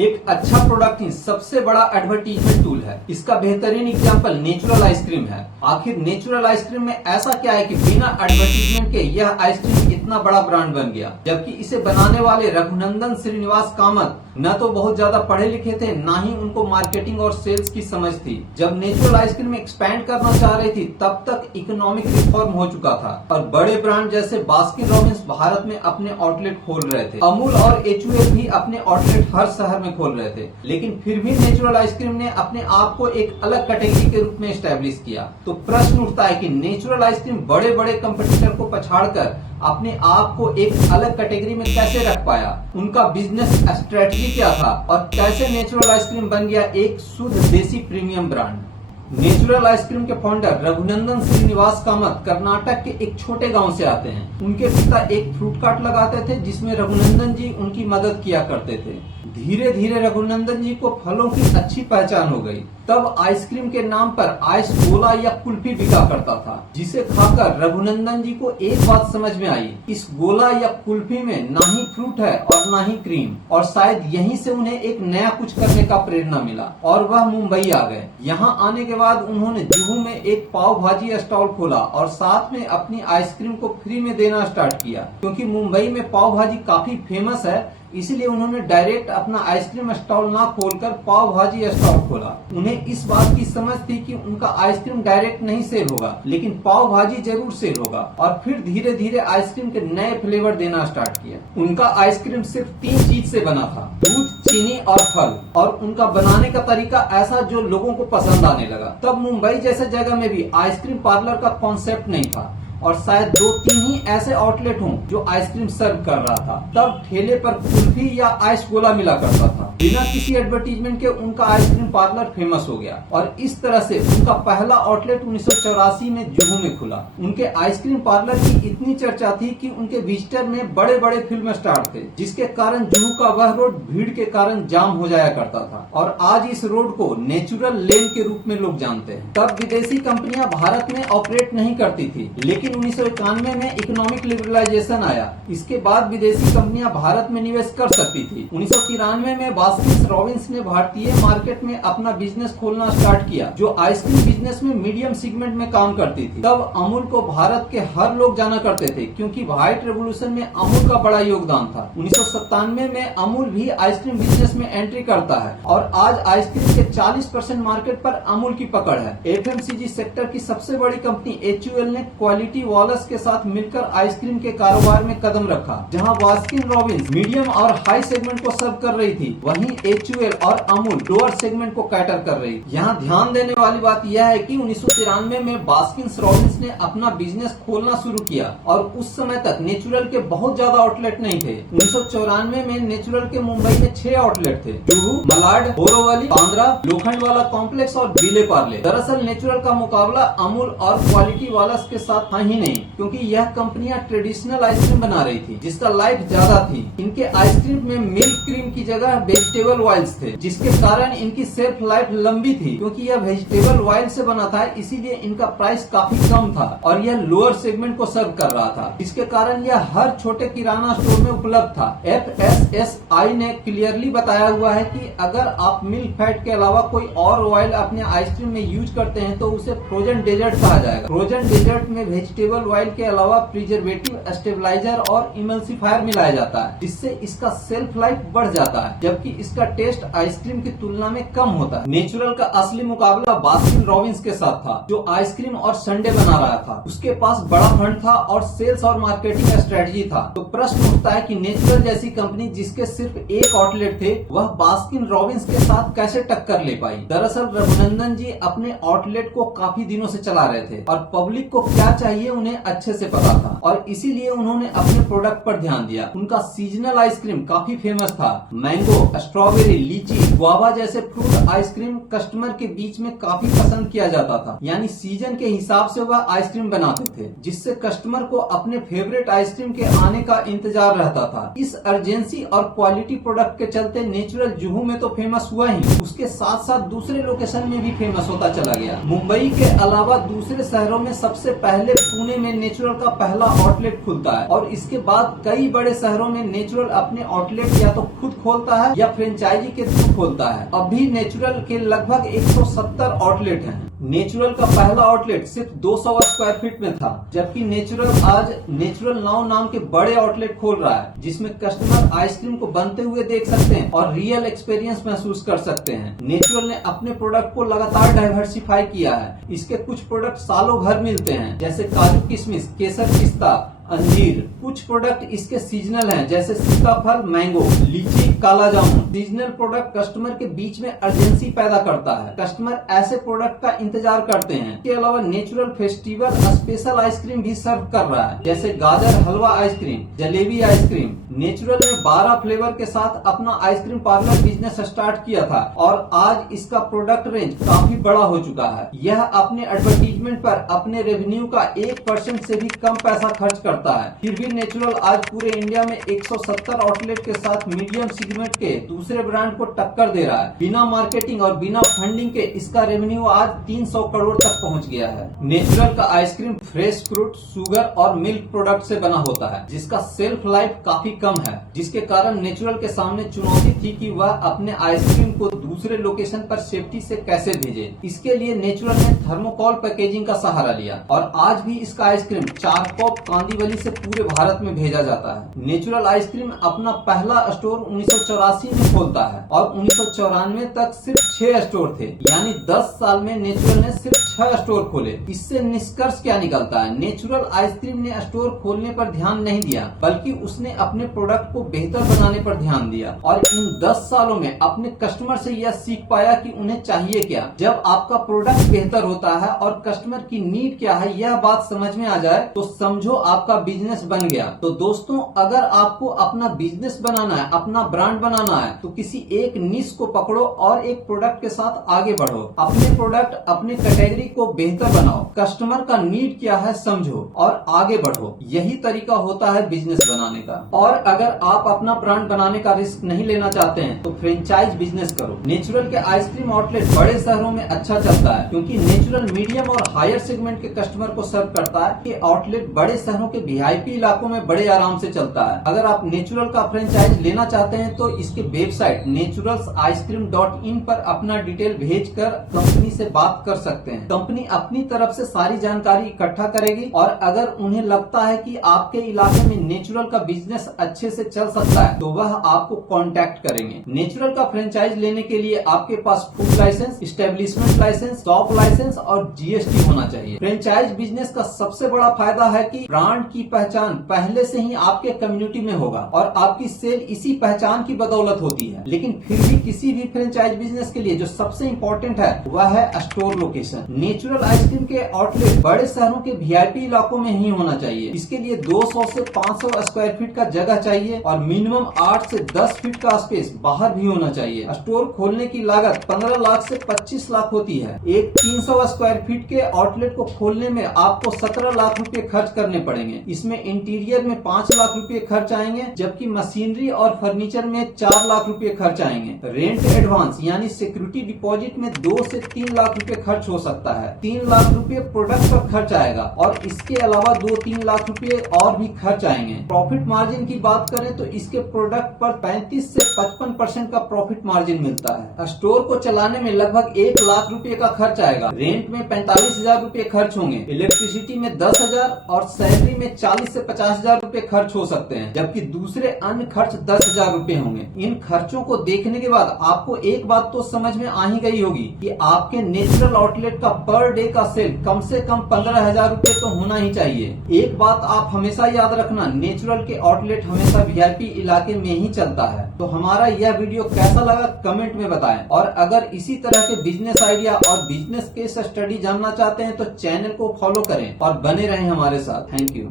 एक अच्छा प्रोडक्ट ही सबसे बड़ा एडवर्टीजमेंट टूल है। इसका बेहतरीन एग्जांपल नेचुरल आइसक्रीम है। आखिर नेचुरल आइसक्रीम में ऐसा क्या है कि बिना एडवर्टीजमेंट के यह आइसक्रीम इतना बड़ा ब्रांड बन गया, जबकि इसे बनाने वाले रघुनंदन श्रीनिवास कामत न तो बहुत ज्यादा पढ़े लिखे थे, न ही उनको मार्केटिंग और सेल्स की समझ थी। जब नेचुरल आइसक्रीम एक्सपैंड करना चाह रही थी, तब तक इकोनॉमिक रिफॉर्म हो चुका था और बड़े ब्रांड जैसे बास्किन रॉबिन्स भारत में अपने आउटलेट खोल रहे थे। अमूल और HUL भी अपने आउटलेट हर शहर में खोल रहे थे, लेकिन फिर भी नेचुरल आइसक्रीम ने अपने आप को एक अलग कैटेगरी के रूप में एस्टेब्लिश किया। तो प्रश्न उठता है कि नेचुरल आइसक्रीम बड़े बड़े कंपटीटर को पछाड़कर अपने आप को एक अलग कैटेगरी में कैसे रख पाया, उनका बिजनेस स्ट्रेटजी क्या था और कैसे नेचुरल आइसक्रीम बन गया एक शुद्ध देसी प्रीमियम ब्रांड। नेचुरल आइसक्रीम के फाउंडर रघुनंदन श्रीनिवास कामत कर्नाटक के एक छोटे गांव से आते हैं। उनके पिता एक फ्रूट कार्ट लगाते थे, जिसमें रघुनंदन जी उनकी मदद किया करते थे। धीरे धीरे रघुनंदन जी को फलों की अच्छी पहचान हो गई। तब आइसक्रीम के नाम पर आइस गोला या कुल्फी बिका करता था, जिसे खाकर रघुनंदन जी को एक बात समझ में आई, इस गोला या कुल्फी में ना ही फ्रूट है और ना ही क्रीम। और शायद यहीं से उन्हें एक नया कुछ करने का प्रेरणा मिला और वह मुंबई आ गए। यहाँ आने के बाद उन्होंने जुहू में एक पाव भाजी स्टॉल खोला और साथ में अपनी आइसक्रीम को फ्री में देना स्टार्ट किया। क्योंकि मुंबई में पाव भाजी काफी फेमस है, इसलिए उन्होंने डायरेक्ट अपना आइसक्रीम स्टॉल ना खोलकर पाव भाजी स्टॉल खोला। उन्हें इस बात की समझ थी कि उनका आइसक्रीम डायरेक्ट नहीं सेल होगा, लेकिन पाव भाजी जरूर सेल होगा। और फिर धीरे धीरे आइसक्रीम के नए फ्लेवर देना स्टार्ट किया। उनका आइसक्रीम सिर्फ 3 चीज से बना था, दूध, चीनी और फल। और उनका बनाने का तरीका ऐसा जो लोगों को पसंद आने लगा। तब मुंबई जैसे जगह में भी आइसक्रीम पार्लर का कॉन्सेप्ट नहीं था और शायद 2-3 ही ऐसे आउटलेट हों जो आइसक्रीम सर्व कर रहा था। तब ठेले पर कुल्फी या आइस गोला मिला करता था। बिना किसी एडवर्टीजमेंट के उनका आइसक्रीम पार्लर फेमस हो गया और इस तरह से उनका पहला आउटलेट 1984 में जुहू में खुला। उनके आइसक्रीम पार्लर की इतनी चर्चा थी कि उनके विजिटर में बड़े बड़े फिल्म स्टार थे, जिसके कारण जुहू का वह रोड भीड़ के कारण जाम हो जाया करता था। और आज इस रोड को नेचुरल लेन के रूप में लोग जानते हैं। तब विदेशी कंपनियां भारत में ऑपरेट नहीं करती थी, लेकिन 1991 में इकोनॉमिक लिबरलाइजेशन आया। इसके बाद विदेशी कंपनियां भारत में निवेश कर सकती थी। 1993 में बास्किन रॉबिन्स ने भारतीय मार्केट में अपना बिजनेस खोलना स्टार्ट किया, जो आइसक्रीम बिजनेस में मीडियम सेगमेंट में काम करती थी। तब अमूल को भारत के हर लोग जाना करते थे, क्योंकि व्हाइट रेवोल्यूशन में अमूल का बड़ा योगदान था। 1997 में अमूल भी आइसक्रीम बिजनेस में एंट्री करता है और आज आइसक्रीम के 40% मार्केट पर अमूल की पकड़ है। FMCG सेक्टर की सबसे बड़ी कंपनी HUL ने क्वालिटी वॉलस के साथ मिलकर आइसक्रीम के कारोबार में कदम रखा। जहां बास्किन रॉबिन्स मीडियम और हाई सेगमेंट को सर्व कर रही थी, वहीं HUL और अमूल लोअर सेगमेंट को कैटर कर रही थी। यहाँ ध्यान देने वाली बात यह है कि 1993 में बास्किन रॉबिन्स ने अपना बिजनेस खोलना शुरू किया और उस समय तक नेचुरल के बहुत ज्यादा आउटलेट नहीं थे। 1994 में नेचुरल के मुंबई में 6 आउटलेट थे, जुहू, मलाड, बोरोवली, बांद्रा, लोखंडवाला कॉम्प्लेक्स और विले पार्ले। दरअसल नेचुरल का मुकाबला अमूल और क्वालिटी वॉलस के साथ था ही नहीं, क्योंकि यह कंपनियां ट्रेडिशनल आइसक्रीम बना रही थी, जिसका लाइफ ज्यादा थी। इनके आइसक्रीम में मिल्क क्रीम की जगह वेजिटेबल ऑयल्स थे, जिसके कारण इनकी शेल्फ लाइफ लंबी थी। क्योंकि यह वेजिटेबल ऑयल से बना था, इसीलिए इनका प्राइस काफी कम था और यह लोअर सेगमेंट को सर्व कर रहा था, जिसके कारण यह हर छोटे किराना स्टोर में उपलब्ध था। FSSAI ने क्लियरली बताया हुआ है कि अगर आप मिल्क फैट के अलावा कोई और ऑयल अपने आइसक्रीम में यूज करते हैं तो उसे फ्रोजन डेजर्ट कहा जाएगा। फ्रोजन डेजर्ट में वेजिटेबल ऑयल के अलावा प्रिजर्वेटिव, स्टेबलाइजर और इमल्सिफायर मिलाया जाता है, जिससे इसका शेल्फ लाइफ बढ़ जाता है, जबकि इसका टेस्ट आइसक्रीम की तुलना में कम होता है। नेचुरल का असली मुकाबला बास्किन रॉबिन्स के साथ था, जो आइसक्रीम और संडे बना रहा था। उसके पास बड़ा फंड था और सेल्स और मार्केटिंग स्ट्रेटजी था। तो प्रश्न उठता है कि नेचुरल जैसी कंपनी जिसके सिर्फ एक आउटलेट थे, वह बास्किन रॉबिन्स के साथ कैसे टक्कर ले पाई। दरअसल रघुनंदन जी अपने आउटलेट को काफी दिनों से चला रहे थे और पब्लिक को क्या चाहिए उन्हें अच्छे से पता था और इसीलिए उन्होंने अपने प्रोडक्ट पर ध्यान दिया। उनका सीजनल आइसक्रीम काफी फेमस था। मैंगो, स्ट्रॉबेरी, लीची, गुआवा जैसे फ्रूट आइसक्रीम कस्टमर के बीच में काफी पसंद किया जाता था। यानी सीजन के हिसाब से वह आइसक्रीम बनाते थे, जिससे कस्टमर को अपने फेवरेट आइसक्रीम के आने का इंतजार रहता था। इस अर्जेंसी और क्वालिटी प्रोडक्ट के चलते नेचुरल जुहू में तो फेमस हुआ ही, उसके साथ साथ दूसरे लोकेशन में भी फेमस होता चला गया। मुंबई के अलावा दूसरे शहरों में सबसे पहले पुणे में नेचुरल का पहला आउटलेट खुलता है और इसके बाद कई बड़े शहरों में नेचुरल अपने आउटलेट या तो खुद खोलता है या फ्रेंचाइजी के थ्रू खोलता है। अभी नेचुरल के लगभग 170 आउटलेट हैं। नेचुरल का पहला आउटलेट सिर्फ 200 स्क्वायर फीट में था, जबकि नेचुरल आज नेचुरल नाउ नाम के बड़े आउटलेट खोल रहा है, जिसमें कस्टमर आइसक्रीम को बनते हुए देख सकते हैं और रियल एक्सपीरियंस महसूस कर सकते हैं। नेचुरल ने अपने प्रोडक्ट को लगातार डाइवर्सिफाई किया है। इसके कुछ प्रोडक्ट सालों भर मिलते हैं, जैसे काजू किशमिश, केसर पिस्ता, अंजीर। कुछ प्रोडक्ट इसके सीजनल हैं, जैसे सीताफल, मैंगो, लीची, काला जामुन। सीजनल प्रोडक्ट कस्टमर के बीच में अर्जेंसी पैदा करता है। कस्टमर ऐसे प्रोडक्ट का इंतजार करते हैं। इसके अलावा नेचुरल फेस्टिवल स्पेशल आइसक्रीम भी सर्व कर रहा है, जैसे गाजर हलवा आइसक्रीम, जलेबी आइसक्रीम। नेचुरल ने 12 फ्लेवर के साथ अपना आइसक्रीम पार्लर बिजनेस स्टार्ट किया था और आज इसका प्रोडक्ट रेंज काफी बड़ा हो चुका है। यह अपने एडवर्टीजमेंट पर अपने रेवेन्यू का 1% से भी कम पैसा खर्च करता है। फिर भी नेचुरल आज पूरे इंडिया में 170 आउटलेट के साथ मीडियम सेगमेंट के दूसरे ब्रांड को टक्कर दे रहा है। बिना मार्केटिंग और बिना फंडिंग के इसका रेवेन्यू आज 300 करोड़ तक पहुंच गया है। नेचुरल का आइसक्रीम फ्रेश फ्रूट, शुगर और मिल्क प्रोडक्ट से बना होता है, जिसका सेल्फ लाइफ काफी कम है, जिसके कारण नेचुरल के सामने चुनौती थी कि वह अपने आइसक्रीम को दूसरे लोकेशन पर सेफ्टी से कैसे भेजे। इसके लिए नेचुरल ने थर्मोकॉल पैकेजिंग का सहारा लिया और आज भी इसका आइसक्रीम चारकोप कांदीवली से पूरे भारत में भेजा जाता है। नेचुरल आइसक्रीम अपना पहला स्टोर 1984 में खोलता है और 1994 तक सिर्फ 6 स्टोर थे, यानी 10 साल में नेचुरल ने सिर्फ 6 स्टोर खोले। इससे निष्कर्ष क्या निकलता है? नेचुरल आइसक्रीम ने स्टोर खोलने पर ध्यान नहीं दिया, बल्कि उसने अपने प्रोडक्ट को बेहतर बनाने पर ध्यान दिया और इन 10 सालों में अपने कस्टमर से यह सीख पाया कि उन्हें चाहिए क्या। जब आपका प्रोडक्ट बेहतर होता है और कस्टमर की नीड क्या है यह बात समझ में आ जाए तो समझो आपका बिजनेस बन गया। तो दोस्तों, अगर आपको अपना बिजनेस बनाना है, अपना ब्रांड बनाना है, तो किसी एक निश को पकड़ो और एक प्रोडक्ट के साथ आगे बढ़ो। अपने प्रोडक्ट, अपने कैटेगरी को बेहतर बनाओ, कस्टमर का नीड क्या है समझो और आगे बढ़ो। यही तरीका होता है बिजनेस बनाने का। और अगर आप अपना ब्रांड बनाने का रिस्क नहीं लेना चाहते हैं तो फ्रेंचाइज बिजनेस करो। नेचुरल के आइसक्रीम आउटलेट बड़े शहरों में अच्छा चलता है, क्योंकि नेचुरल मीडियम और हायर सेगमेंट के कस्टमर को सर्व करता है। ये आउटलेट बड़े शहरों के वीआईपी इलाकों में बड़े आराम से चलता है। अगर आप नेचुरल का फ्रेंचाइज लेना चाहते हैं तो इसके वेबसाइट naturalsicecream.in पर अपना डिटेल भेजकर कंपनी से बात कर सकते हैं। कंपनी अपनी तरफ से सारी जानकारी इकट्ठा करेगी और अगर उन्हें लगता है कि आपके इलाके में नेचुरल का बिजनेस अच्छे से चल सकता है तो वह आपको कांटेक्ट करेंगे। नेचुरल का फ्रेंचाइज लेने के लिए आपके पास food license, establishment license, shop license और जीएसटी होना चाहिए। फ्रेंचाइज बिजनेस का सबसे बड़ा फायदा है कि ब्रांड की पहचान पहले से ही आपके कम्युनिटी में होगा और आपकी सेल इसी पहचान की बदौलत होती है। लेकिन फिर भी किसी भी फ्रेंचाइज बिजनेस के लिए जो सबसे इम्पोर्टेंट है वह है स्टोर लोकेशन। नेचुरल आइसक्रीम के आउटलेट बड़े शहरों के वीआईपी इलाकों में ही होना चाहिए। इसके लिए 200 से 500 स्क्वायर फीट का जगह चाहिए और मिनिमम 8 से 10 फीट का स्पेस बाहर भी होना चाहिए। स्टोर खोलने की लागत 15 लाख से 25 लाख होती है। एक 300 स्क्वायर फीट के आउटलेट को खोलने में आपको 17 लाख रुपए खर्च करने पड़ेंगे। इसमें इंटीरियर में 5 लाख रुपए खर्च आएंगे, जबकि मशीनरी और फर्नीचर में 4 लाख रुपए खर्च आएंगे। रेंट एडवांस यानी सिक्योरिटी डिपॉजिट में 2 से 3 लाख रुपए खर्च हो सकता है। 3 लाख रुपए प्रोडक्ट पर खर्च आएगा और इसके अलावा 2-3 लाख रुपए और भी खर्च आएंगे। प्रॉफिट मार्जिन की बात करें तो इसके प्रोडक्ट पर 35 से 55% का प्रॉफिट मार्जिन मिलता है। स्टोर को चलाने में लगभग 1 लाख रुपए का खर्च आएगा। रेंट में 45,000 रुपए खर्च होंगे, इलेक्ट्रिसिटी में 10,000 और सैलरी में 40 से 50,000 रुपए खर्च हो सकते हैं, जबकि दूसरे अन्य खर्च 10,000 रुपए होंगे। इन खर्चों को देखने के बाद आपको एक बात तो समझ में आ ही गई होगी कि आपके नेचुरल आउटलेट का पर डे का सेल कम से कम 15,000 रुपए तो होना ही चाहिए। एक बात आप हमेशा याद रखना, नेचुरल के आउटलेट हमेशा वीआईपी इलाके में ही चलता है। तो हमारा यह वीडियो कैसा लगा कमेंट में बताएं और अगर इसी तरह के बिजनेस आइडिया और बिजनेस केस स्टडी जानना चाहते हैं तो चैनल को फॉलो करें और बने रहें हमारे साथ। Thank you.